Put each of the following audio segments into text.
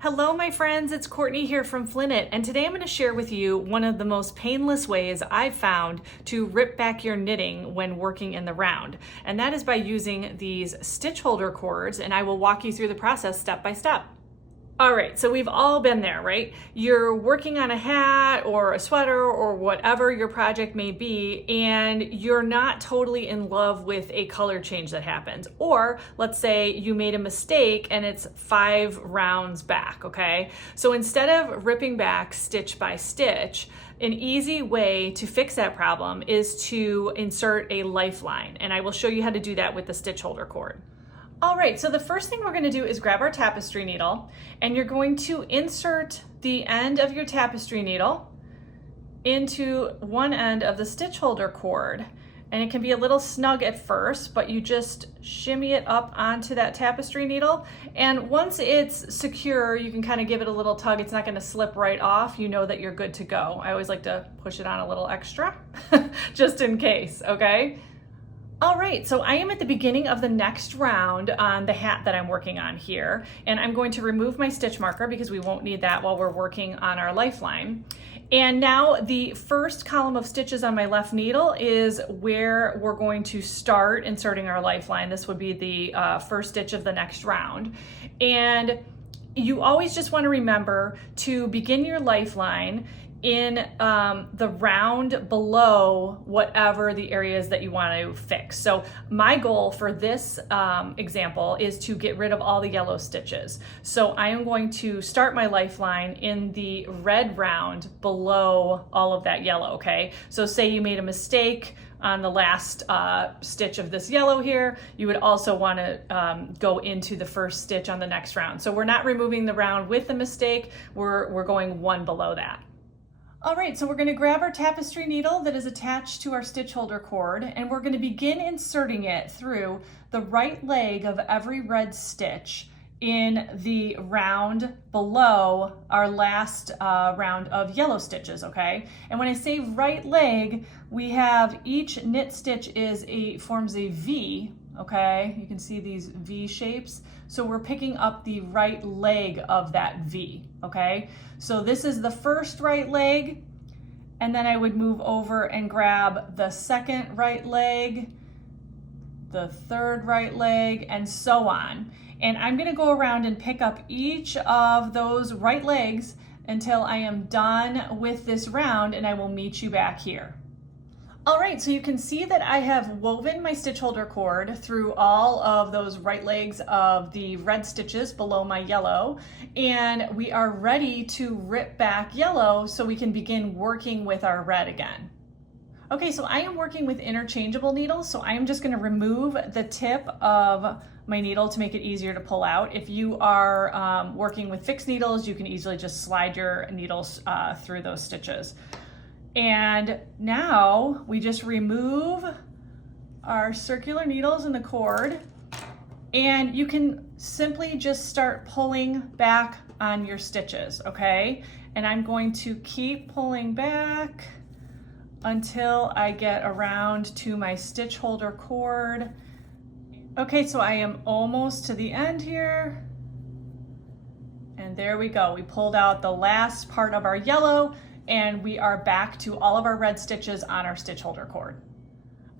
Hello, my friends, it's Courtney here from Flynn, and today I'm going to share with you one of the most painless ways I've found to rip back your knitting when working in the round, and that is by using these stitch holder cords, and I will walk you through the process step by step. All right, so we've all been there, right? You're working on a hat or a sweater or whatever your project may be, and you're not totally in love with a color change that happens. Or let's say you made a mistake and it's 5 rounds back, okay? So instead of ripping back stitch by stitch, an easy way to fix that problem is to insert a lifeline, and I will show you how to do that with the stitch holder cord. All right, so the first thing we're going to do is grab our tapestry needle, and you're going to insert the end of your tapestry needle into one end of the stitch holder cord. And it can be a little snug at first, but you just shimmy it up onto that tapestry needle. And once it's secure, you can kind of give it a little tug. It's not going to slip right off. You know that you're good to go. I always like to push it on a little extra, just in case, okay? All right, so I am at the beginning of the next round on the hat that I'm working on here, and I'm going to remove my stitch marker because we won't need that while we're working on our lifeline. And now the first column of stitches on my left needle is where we're going to start inserting our lifeline. This would be the first stitch of the next round. And you always just want to remember to begin your lifeline in the round below whatever the areas that you want to fix. So my goal for this example is to get rid of all the yellow stitches. So I am going to start my lifeline in the red round below all of that yellow, okay? So say you made a mistake on the last stitch of this yellow here, you would also want to go into the first stitch on the next round. So we're not removing the round with the mistake, we're going one below that. All right, so we're going to grab our tapestry needle that is attached to our stitch holder cord, and we're going to begin inserting it through the right leg of every red stitch in the round below our last round of yellow stitches, okay? And when I say right leg, we have each knit stitch forms a V, okay? You can see these V shapes. So we're picking up the right leg of that V, okay? So this is the first right leg, and then I would move over and grab the second right leg, the third right leg, and so on. And I'm gonna go around and pick up each of those right legs until I am done with this round, and I will meet you back here. All right, so you can see that I have woven my stitch holder cord through all of those right legs of the red stitches below my yellow, and we are ready to rip back yellow so we can begin working with our red again. Okay, so I am working with interchangeable needles, so I am just gonna remove the tip of my needle to make it easier to pull out. If you are working with fixed needles, you can easily just slide your needles through those stitches. And now we just remove our circular needles in the cord, and you can simply just start pulling back on your stitches, okay? And I'm going to keep pulling back until I get around to my stitch holder cord. Okay, so I am almost to the end here. And there we go. We pulled out the last part of our yellow, and we are back to all of our red stitches on our stitch holder cord.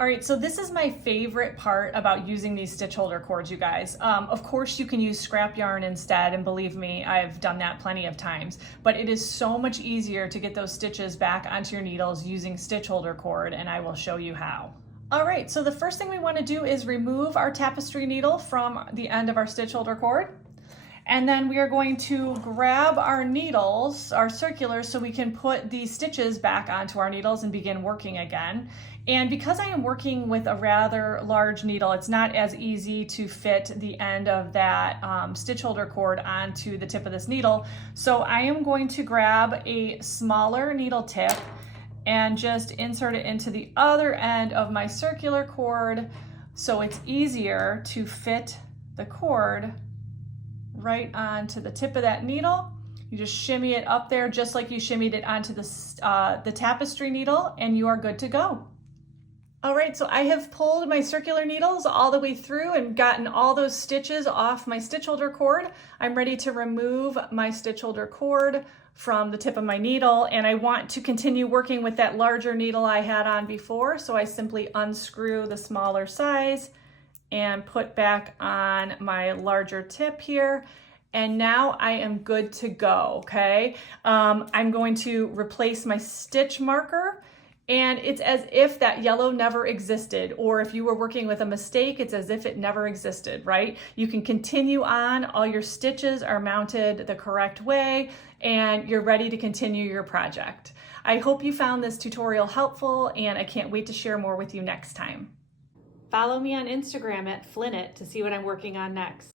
All right, so this is my favorite part about using these stitch holder cords, you guys. Of course, you can use scrap yarn instead, and believe me, I've done that plenty of times, but it is so much easier to get those stitches back onto your needles using stitch holder cord, and I will show you how. All right, so the first thing we want to do is remove our tapestry needle from the end of our stitch holder cord. And then we are going to grab our needles, our circulars, so we can put these stitches back onto our needles and begin working again. And because I am working with a rather large needle, it's not as easy to fit the end of that stitch holder cord onto the tip of this needle. So I am going to grab a smaller needle tip and just insert it into the other end of my circular cord so it's easier to fit the cord right onto the tip of that needle. You just shimmy it up there just like you shimmied it onto the tapestry needle, and you are good to go. All right, so I have pulled my circular needles all the way through and gotten all those stitches off my stitch holder cord. I'm ready to remove my stitch holder cord from the tip of my needle, and I want to continue working with that larger needle I had on before, so I simply unscrew the smaller size and put back on my larger tip here. And now I am good to go, okay? I'm going to replace my stitch marker, and it's as if that yellow never existed, or if you were working with a mistake, it's as if it never existed, right? You can continue on, all your stitches are mounted the correct way, and you're ready to continue your project. I hope you found this tutorial helpful, and I can't wait to share more with you next time. Follow me on Instagram at Flinit to see what I'm working on next.